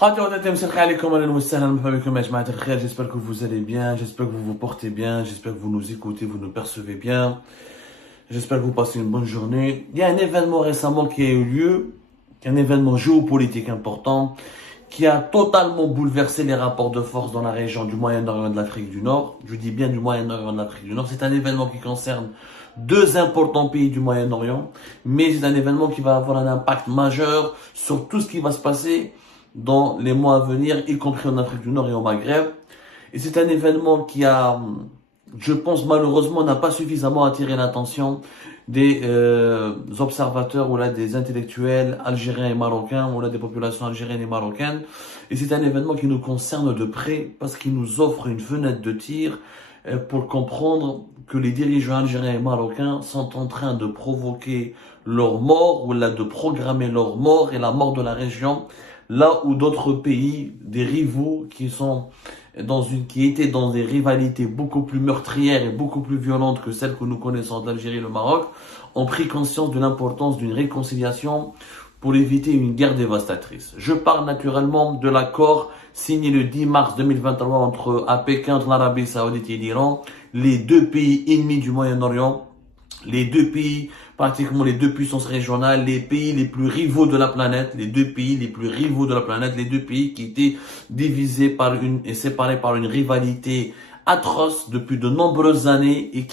J'espère que vous allez bien, j'espère que vous vous portez bien, j'espère que vous nous écoutez, vous nous percevez bien, j'espère que vous passez une bonne journée. Il y a un événement récemment qui a eu lieu, un événement géopolitique important, qui a totalement bouleversé les rapports de force dans la région du Moyen-Orient et de l'Afrique du Nord. Je dis bien du Moyen-Orient et de l'Afrique du Nord. C'est un événement qui concerne deux importants pays du Moyen-Orient, mais c'est un événement qui va avoir un impact majeur sur tout ce qui va se passer dans les mois à venir, y compris en Afrique du Nord et au Maghreb. Et c'est un événement qui a, je pense malheureusement, n'a pas suffisamment attiré l'attention des observateurs ou là des intellectuels algériens et marocains ou là des populations algériennes et marocaines. Et c'est un événement qui nous concerne de près parce qu'il nous offre une fenêtre de tir pour comprendre que les dirigeants algériens et marocains sont en train de provoquer leur mort ou là de programmer leur mort et la mort de la région, là où d'autres pays, des rivaux qui étaient dans des rivalités beaucoup plus meurtrières et beaucoup plus violentes que celles que nous connaissons d'Algérie et le Maroc, ont pris conscience de l'importance d'une réconciliation pour éviter une guerre dévastatrice. Je parle naturellement de l'accord signé le 10 mars 2023 à Pékin entre l'Arabie Saoudite et l'Iran, les deux pays ennemis du Moyen-Orient, les deux pays, pratiquement les deux puissances régionales, les pays les plus rivaux de la planète, les deux pays qui étaient divisés et séparés par une rivalité atroce depuis de nombreuses années et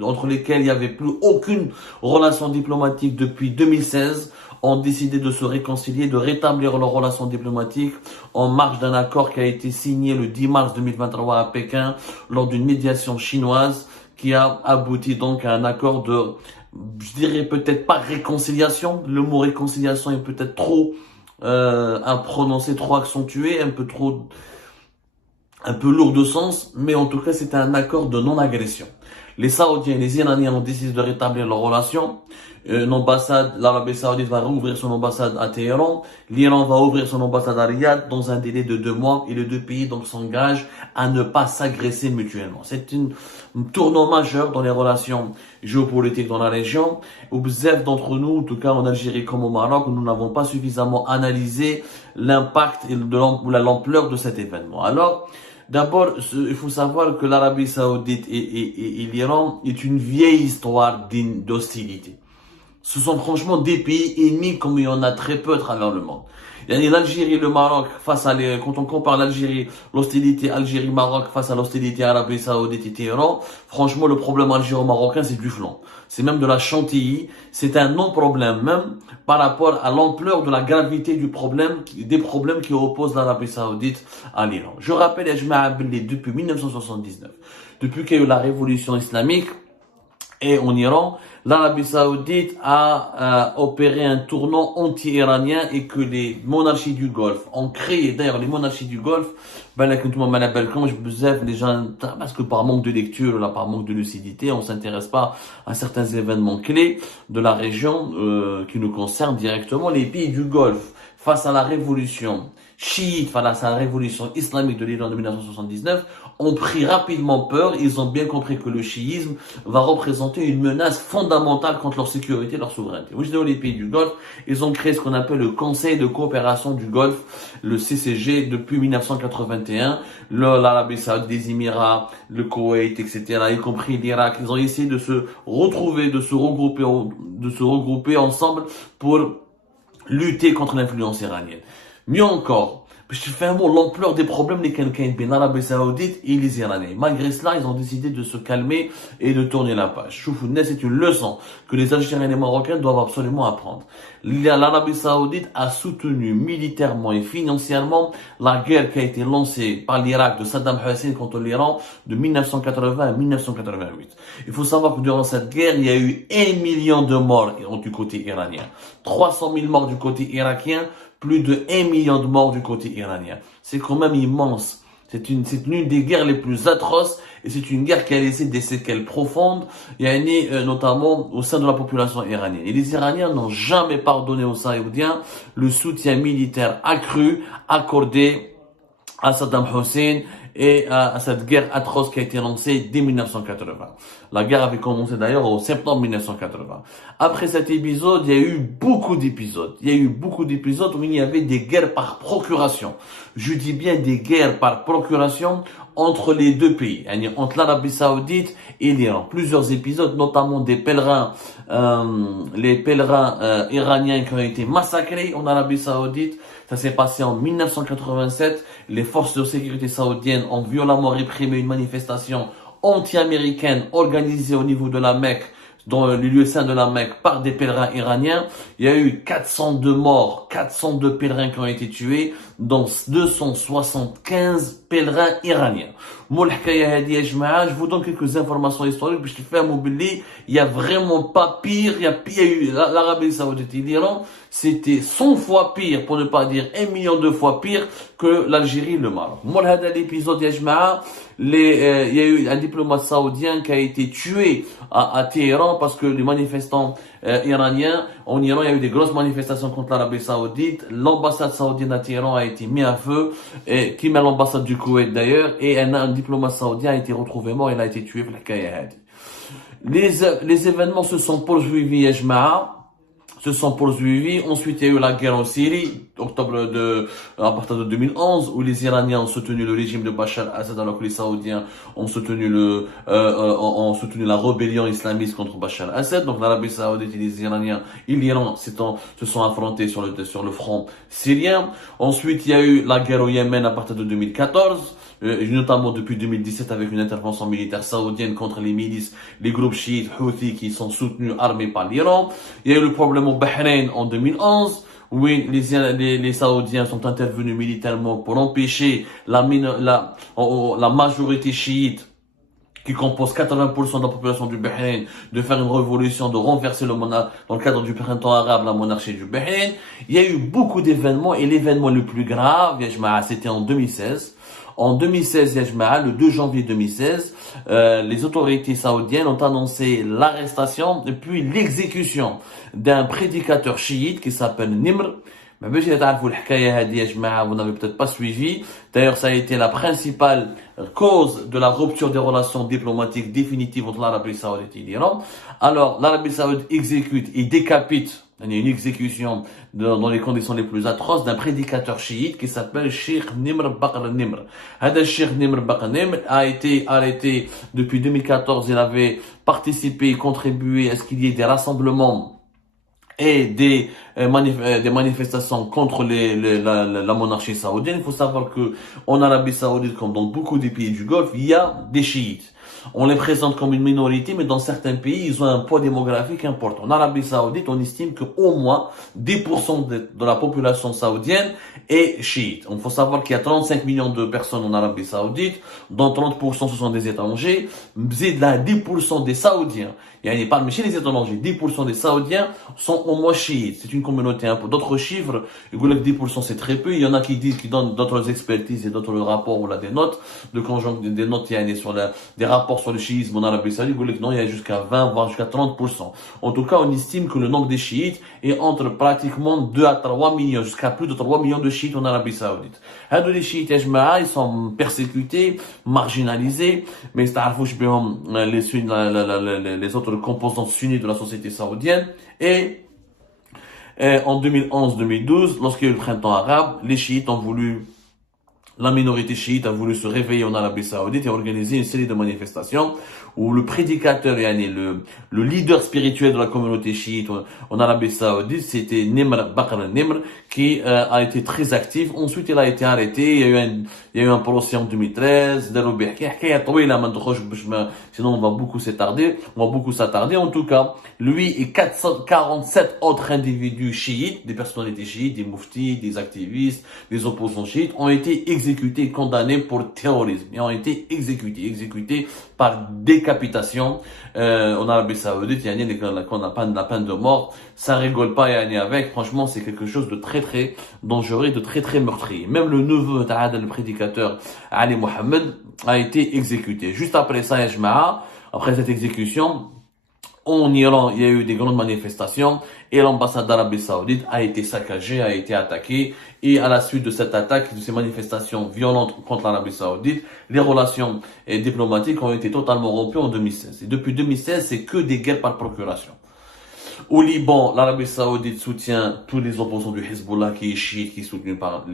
entre lesquels il n'y avait plus aucune relation diplomatique depuis 2016, ont décidé de se réconcilier, de rétablir leurs relations diplomatiques en marge d'un accord qui a été signé le 10 mars 2023 à Pékin lors d'une médiation chinoise qui a abouti donc à un accord de, je dirais peut-être pas réconciliation, le mot réconciliation est peut-être trop prononcé, trop accentué, un peu lourd de sens, mais en tout cas c'est un accord de non-agression. Les Saoudiens et les Iraniens ont décidé de rétablir leurs relations. L'Arabie Saoudite va rouvrir son ambassade à Téhéran. L'Iran va ouvrir son ambassade à Riyad dans un délai de 2 mois. Et les deux pays donc s'engagent à ne pas s'agresser mutuellement. C'est un tournant majeur dans les relations géopolitiques dans la région. Où bzef d'entre nous, en tout cas en Algérie comme au Maroc, nous n'avons pas suffisamment analysé l'impact et l'ampleur de cet événement. Alors, d'abord, il faut savoir que l'Arabie Saoudite et l'Iran est une vieille histoire d'hostilité. Ce sont franchement des pays ennemis comme il y en a très peu à travers le monde. L'Algérie et le Maroc, quand on compare l'hostilité Algérie-Maroc face à l'hostilité Arabie Saoudite et Téhéran, franchement, le problème algéro-marocain, c'est du flanc. C'est même de la chantilly. C'est un non-problème même par rapport à l'ampleur de la gravité des problèmes qui opposent l'Arabie Saoudite à l'Iran. Je rappelle, depuis 1979, depuis qu'il y a eu la révolution islamique, et en Iran, l'Arabie Saoudite a opéré un tournant anti-iranien et que les monarchies du Golfe ont créé, d'ailleurs les monarchies du Golfe, parce que par manque de lecture, là, par manque de lucidité, on s'intéresse pas à certains événements clés de la région qui nous concernent directement. Les pays du Golfe, face à la révolution chiite, face à la révolution islamique de l'Iran de 1979, ont pris rapidement peur. Ils ont bien compris que le chiisme va représenter une menace fondamentale contre leur sécurité et leur souveraineté. Les pays du Golfe, ils ont créé ce qu'on appelle le Conseil de coopération du Golfe, le CCG, depuis 1981. L'Arabie Saoudite, les Émirats, le Koweït, etc., y compris l'Irak, ils ont essayé de se retrouver, de se regrouper ensemble pour lutter contre l'influence iranienne. Mieux encore, l'ampleur des problèmes les l'Arabie Saoudite et les Iraniens. Malgré cela, ils ont décidé de se calmer et de tourner la page. C'est une leçon que les Algériens et les Marocains doivent absolument apprendre. L'Arabie Saoudite a soutenu militairement et financièrement la guerre qui a été lancée par l'Irak de Saddam Hussein contre l'Iran de 1980 à 1988. Il faut savoir que durant cette guerre, il y a eu 1 million de morts du côté iranien, 300 000 morts du côté irakien, plus de 1 million de morts du côté iranien. C'est quand même immense. C'est l'une des guerres les plus atroces et c'est une guerre qui a laissé des séquelles profondes, notamment au sein de la population iranienne. Et les Iraniens n'ont jamais pardonné aux Saoudiens le soutien militaire accru accordé à Saddam Hussein et à cette guerre atroce qui a été lancée dès 1980. La guerre avait commencé d'ailleurs au septembre 1980. Après cet épisode, il y a eu beaucoup d'épisodes. Il y a eu beaucoup d'épisodes où il y avait des guerres par procuration. Je dis bien des guerres par procuration entre les deux pays, entre l'Arabie Saoudite et l'Iran. Plusieurs épisodes, notamment des pèlerins, les pèlerins iraniens qui ont été massacrés en Arabie Saoudite. Ça s'est passé en 1987. Les forces de sécurité saoudiennes ont violemment réprimé une manifestation anti-américaine organisée au niveau de la Mecque, dans le lieu saint de la Mecque, par des pèlerins iraniens. Il y a eu 402 morts, 402 pèlerins qui ont été tués, dont 275 pèlerins iraniens. Je vous donne quelques informations historiques, puis je fais un mobilier. Il y a vraiment pas pire. Il y a eu l'Arabie Saoudite et l'Iran. C'était 100 fois pire, pour ne pas dire 1 million de fois pire que l'Algérie et le Maroc. L'épisode, il y a eu un diplomate saoudien qui a été tué à Téhéran parce que les manifestants iraniens, en Iran, il y a eu des grosses manifestations contre l'Arabie Saoudite. L'ambassade saoudienne à Téhéran a été mise à feu, qui met l'ambassade du Koweït d'ailleurs, et un diplomate saoudien a été retrouvé mort, il a été tué. Les événements se sont poursuivis, Ensuite, il y a eu la guerre en Syrie, à partir de 2011, où les Iraniens ont soutenu le régime de Bachar al-Assad, alors que les Saoudiens ont soutenu la rébellion islamiste contre Bachar al-Assad. Donc, l'Arabie Saoudite et les Iraniens et l'Iran se sont affrontés sur le front syrien. Ensuite, il y a eu la guerre au Yémen à partir de 2014. Notamment depuis 2017 avec une intervention militaire saoudienne contre les milices, les groupes chiites Houthis qui sont soutenus, armés par l'Iran. Il y a eu le problème au Bahreïn en 2011, où les Saoudiens sont intervenus militairement pour empêcher la majorité chiite, qui compose 80% de la population du Bahreïn, de faire une révolution, de renverser dans le cadre du printemps arabe, la monarchie du Bahreïn. Il y a eu beaucoup d'événements, et l'événement le plus grave, c'était en 2016. En 2016, le 2 janvier 2016, les autorités saoudiennes ont annoncé l'arrestation et puis l'exécution d'un prédicateur chiite qui s'appelle Nimr. Vous n'avez peut-être pas suivi. D'ailleurs, ça a été la principale cause de la rupture des relations diplomatiques définitives entre l'Arabie Saoudite et l'Iran. Alors, l'Arabie Saoudite exécute et décapite, il y a une exécution dans les conditions les plus atroces d'un prédicateur chiite qui s'appelle Sheikh Nimr Bakr Nimr. Sheikh Nimr Bakr Nimr a été arrêté depuis 2014. Il avait participé, contribué à ce qu'il y ait des rassemblements et des manifestations contre la monarchie saoudienne. Il faut savoir que en Arabie Saoudite, comme dans beaucoup des pays du Golfe, il y a des chiites. On les présente comme une minorité, mais dans certains pays, ils ont un poids démographique important. En Arabie Saoudite, on estime qu'au moins 10% de la population saoudienne est chiite. Il faut savoir qu'il y a 35 millions de personnes en Arabie Saoudite, dont 30% ce sont des étrangers. 10% des Saoudiens, il n'y a pas chez les étrangers, 10% des Saoudiens sont au moins chiites. C'est une communauté un peu. D'autres chiffres, 10% c'est très peu. Il y en a qui disent, qui donnent d'autres expertises et d'autres rapports, ou là des notes, des notes, sur des rapports sur le chiisme en Arabie Saoudite. Non, il y a jusqu'à 20, voire jusqu'à 30%. En tout cas, on estime que le nombre des chiites est entre pratiquement 2 à 3 millions, jusqu'à plus de 3 millions de chiites en Arabie Saoudite. Les chiites, ils sont persécutés, marginalisés, mais les autres composantes sunnites de la société saoudienne. Et en 2011-2012, lorsqu'il y a eu le printemps arabe, la minorité chiite a voulu se réveiller en Arabie Saoudite et organiser une série de manifestations où le prédicateur, le leader spirituel de la communauté chiite en Arabie Saoudite, c'était Nimr Bakr Nimr, qui a été très actif. Ensuite, il a été arrêté. Il y a eu un procès en 2013. Sinon, on va beaucoup s'attarder. En tout cas, lui et 447 autres individus chiites, des personnalités chiites, des mouftis, des activistes, des opposants chiites, ont été exécutés, condamnés pour terrorisme. Ils ont été exécutés par décapitation en Arabie Saoudite. Il y a qu'on a la peine de mort. Ça rigole pas, avec. Franchement, c'est quelque chose de très très dangereux, de très très meurtrier. Même le neveu le prédicateur Ali Mohammed a été exécuté. Juste après ça, après cette exécution, En Iran, il y a eu des grandes manifestations et l'ambassade d'Arabie Saoudite a été saccagée, a été attaquée. Et à la suite de cette attaque, de ces manifestations violentes contre l'Arabie Saoudite, les relations diplomatiques ont été totalement rompues en 2016. Et depuis 2016, c'est que des guerres par procuration. Au Liban, l'Arabie Saoudite soutient tous les opposants du Hezbollah qui est chiite, qui est soutenu par